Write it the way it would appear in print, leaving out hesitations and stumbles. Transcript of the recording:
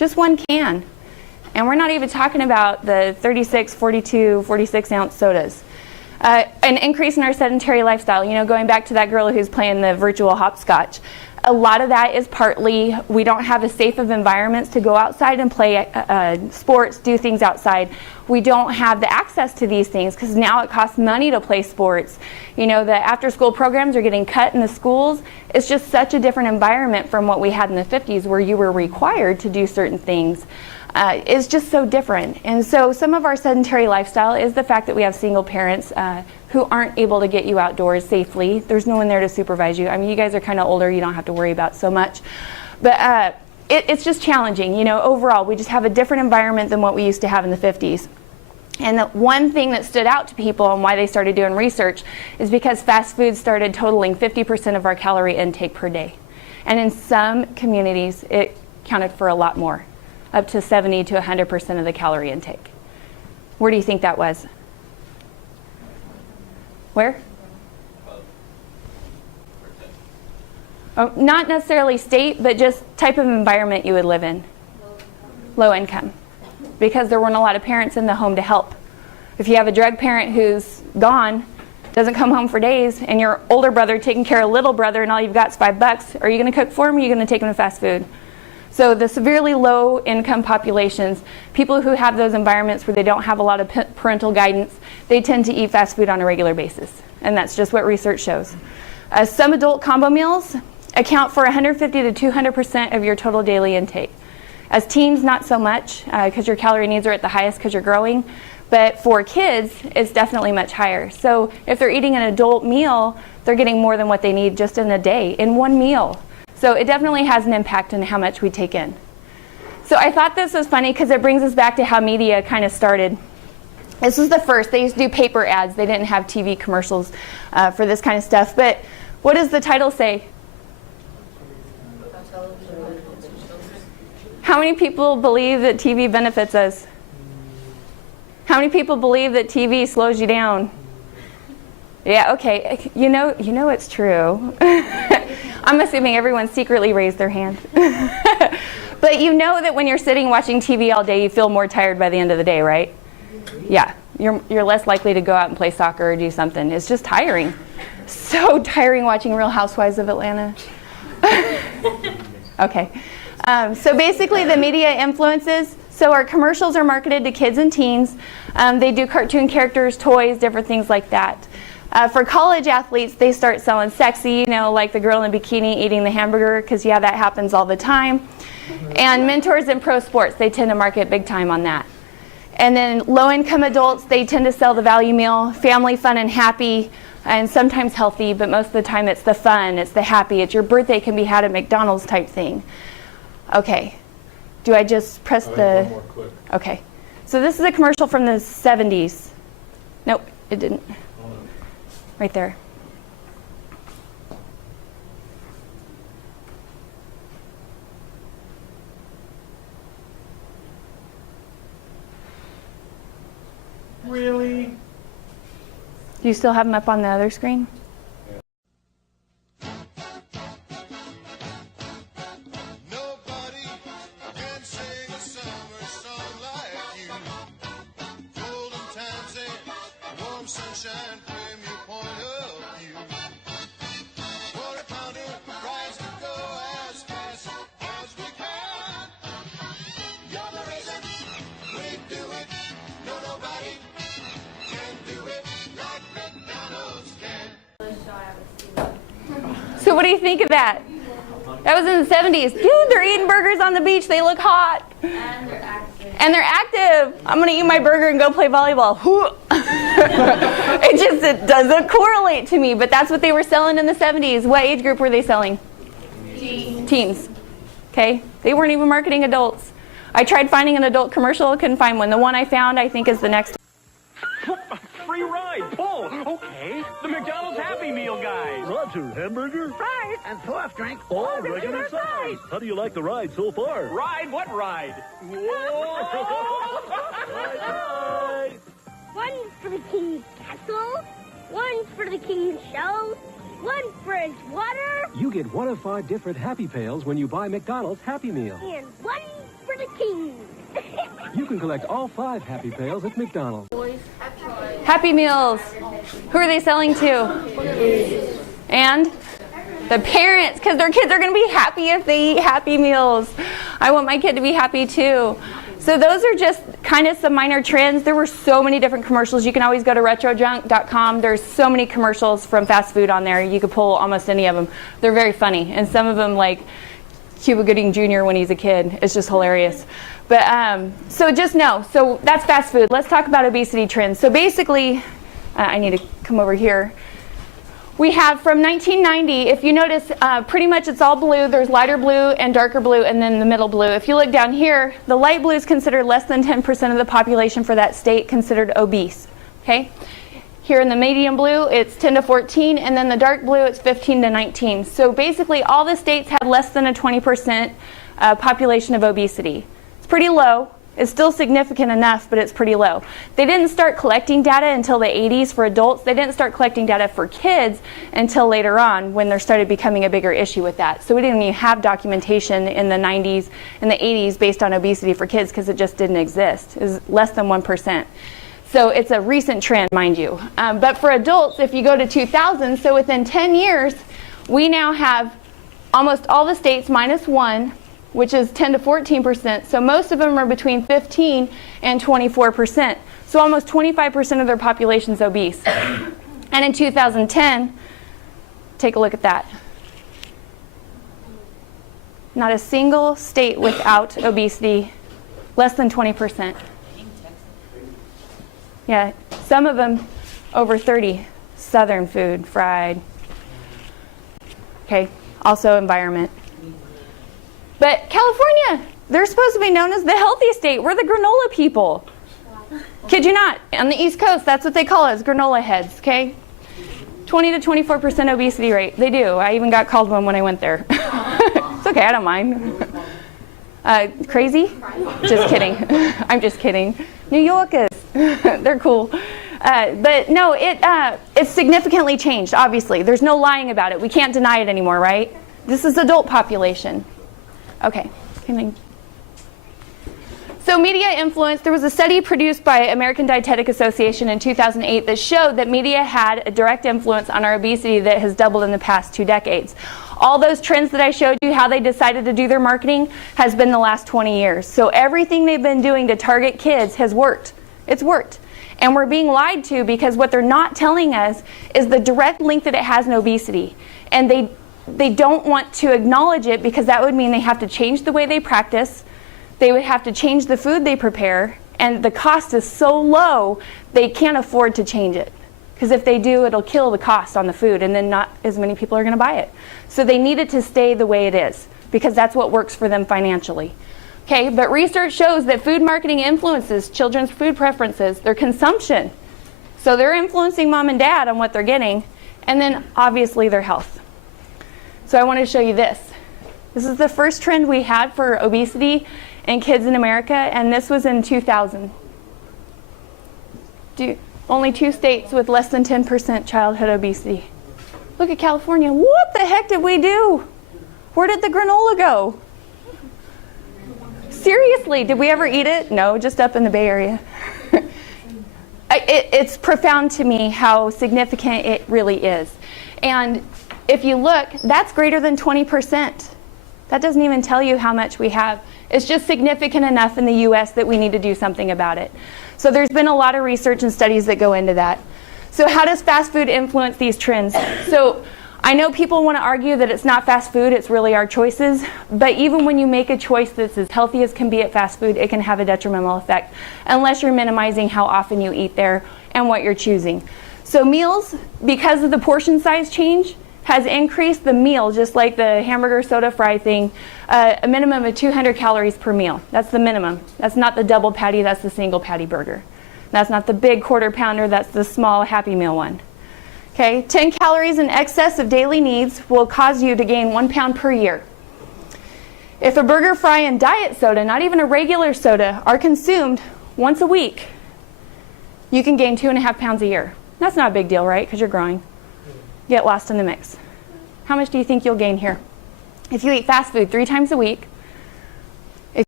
Just one can. And we're not even talking about the 36, 42, 46-ounce sodas. An increase in our sedentary lifestyle, you know, going back to that girl who's playing the virtual hopscotch. A lot of that is partly we don't have as safe of environments to go outside and play sports, do things outside. We don't have the access to these things because now it costs money to play sports. You know, the after-school programs are getting cut in the schools. It's just such a different environment from what we had in the 50s where you were required to do certain things. It's just so different. And so some of our sedentary lifestyle is the fact that we have single parents who aren't able to get you outdoors safely. There's no one there to supervise you. I mean, you guys are kind of older, you don't have to worry about so much. But it's just challenging. You know, overall, we just have a different environment than what we used to have in the 50s. And the one thing that stood out to people and why they started doing research is because fast food started totaling 50% of our calorie intake per day. And in some communities, it counted for a lot more, up to 70 to 100% of the calorie intake. Where do you think that was? Where? Oh, not necessarily state, but just type of environment you would live in. Low income. Because there weren't a lot of parents in the home to help. If you have a drug parent who's gone, doesn't come home for days, and your older brother taking care of little brother and all you've got is $5, are you going to cook for him or are you going to take him to fast food? So the severely low income populations, people who have those environments where they don't have a lot of parental guidance, they tend to eat fast food on a regular basis. And that's just what research shows. Some adult combo meals account for 150 to 200% of your total daily intake. As teens, not so much, because your calorie needs are at the highest because you're growing. But for kids, it's definitely much higher. So if they're eating an adult meal, they're getting more than what they need just in a day, in one meal. So it definitely has an impact on how much we take in. So I thought this was funny because it brings us back to how media kind of started. This was the first. They used to do paper ads. They didn't have TV commercials for this kind of stuff. But what does the title say? How many people believe that TV benefits us? How many people believe that TV slows you down? Yeah, okay. You know it's true. I'm assuming everyone secretly raised their hand. But you know that when you're sitting watching TV all day, you feel more tired by the end of the day, right? Yeah, you're less likely to go out and play soccer or do something. It's just tiring. So tiring watching Real Housewives of Atlanta. Okay. So basically the media influences. So our commercials are marketed to kids and teens. They do cartoon characters, toys, different things like that. For college athletes, they start selling sexy, you know, like the girl in a bikini eating the hamburger, because yeah, that happens all the time. And mentors in pro sports, they tend to market big time on that. And then low-income adults, they tend to sell the value meal, family, fun, and happy, and sometimes healthy, but most of the time it's the fun, it's the happy, it's your birthday can be had at McDonald's type thing. Okay, do I just press the... One more click. Okay, so this is a commercial from the 70s. Nope, it didn't. Right there. Really? Do you still have them up on the other screen? So what do you think of that? That was in the 70s. Dude, they're eating burgers on the beach. They look hot. And they're active. And they're active. I'm going to eat my burger and go play volleyball. It doesn't correlate to me, but that's what they were selling in the 70s. What age group were they selling? Teens. Okay? They weren't even marketing adults. I tried finding an adult commercial. Couldn't find one. The one I found, I think, is the next. Free ride, pull. Okay, the McDonald's Happy Meal guys. Roger, hamburger, fries, and soft drink. all regular size. How do you like the ride so far? Ride? What ride? Whoa! Ride. One for the King's Castle, one for the King's Show, one for his water, You get one of 5 different Happy Pails when you buy McDonald's Happy Meal. and one for the king. You can collect all 5 Happy Pails at McDonald's. Happy Meals. Who are they selling to? And the parents, because their kids are going to be happy if they eat Happy Meals. I want my kid to be happy too. So those are just kind of some minor trends. There were so many different commercials. You can always go to retrojunk.com. There's so many commercials from fast food on there. You could pull almost any of them. They're very funny. And some of them, like Cuba Gooding Jr. when he's a kid, it's just hilarious. But so just know, so that's fast food. Let's talk about obesity trends. So basically, I need to come over here. We have from 1990, if you notice, pretty much it's all blue. There's lighter blue and darker blue and then the middle blue. If you look down here, the light blue is considered less than 10% of the population for that state considered obese. Okay? Here in the medium blue, it's 10 to 14, and then the dark blue, it's 15 to 19. So basically, all the states have less than a 20% population of obesity. It's pretty low. It's still significant enough, but it's pretty low. They didn't start collecting data until the 80s for adults. They didn't start collecting data for kids until later on when there started becoming a bigger issue with that. So we didn't even have documentation in the 90s and the 80s based on obesity for kids because it just didn't exist. It was less than 1%. So it's a recent trend, mind you. But for adults, if you go to 2000, so within 10 years, we now have almost all the states minus one, which is 10 to 14%. So most of them are between 15 and 24%. So almost 25% of their population is obese. And in 2010, take a look at that. Not a single state without obesity, less than 20%. Yeah, some of them over 30. Southern food, fried. Okay, also environment. But California, they're supposed to be known as the healthy state. We're the granola people. Kid you not. On the East Coast, that's what they call us, granola heads, okay? 20 to 24% obesity rate. They do. I even got called one when I went there. It's okay, I don't mind. Crazy? Just kidding. I'm just kidding. New Yorkers, they're cool. But no, it's significantly changed, obviously. There's no lying about it. We can't deny it anymore, right? This is adult population. Okay. So media influence, there was a study produced by American Dietetic Association in 2008 that showed that media had a direct influence on our obesity that has doubled in the past 2 decades. All those trends that I showed you, how they decided to do their marketing, has been the last 20 years. So everything they've been doing to target kids has worked. It's worked. And we're being lied to because what they're not telling us is the direct link that it has in obesity. And they don't want to acknowledge it because that would mean they have to change the way they practice. They would have to change the food they prepare. And the cost is so low, they can't afford to change it. Because if they do, it'll kill the cost on the food, and then not as many people are going to buy it. So they need it to stay the way it is, because that's what works for them financially. Okay, but research shows that food marketing influences children's food preferences, their consumption. So they're influencing mom and dad on what they're getting, and then obviously their health. So I want to show you this. This is the first trend we had for obesity in kids in America, and this was in 2000. Only 2 states with less than 10% childhood obesity. Look at California. What the heck did we do? Where did the granola go? Seriously, did we ever eat it? No, just up in the Bay Area. It's profound to me how significant it really is. And if you look, that's greater than 20%. That doesn't even tell you how much we have. It's just significant enough in the U.S. that we need to do something about it. So there's been a lot of research and studies that go into that. So how does fast food influence these trends? So I know people want to argue that it's not fast food, it's really our choices. But even when you make a choice that's as healthy as can be at fast food, it can have a detrimental effect unless you're minimizing how often you eat there and what you're choosing. So meals, because of the portion size change, has increased the meal, just like the hamburger, soda, fry thing, a minimum of 200 calories per meal. That's the minimum. That's not the double patty, that's the single patty burger. That's not the big quarter pounder, that's the small Happy Meal one. Okay, 10 calories in excess of daily needs will cause you to gain 1 pound per year. If a burger, fry, and diet soda, not even a regular soda, are consumed once a week, you can gain 2.5 pounds a year. That's not a big deal, right? Because you're growing. Get lost in the mix. How much do you think you'll gain here? If you eat fast food 3 times a week,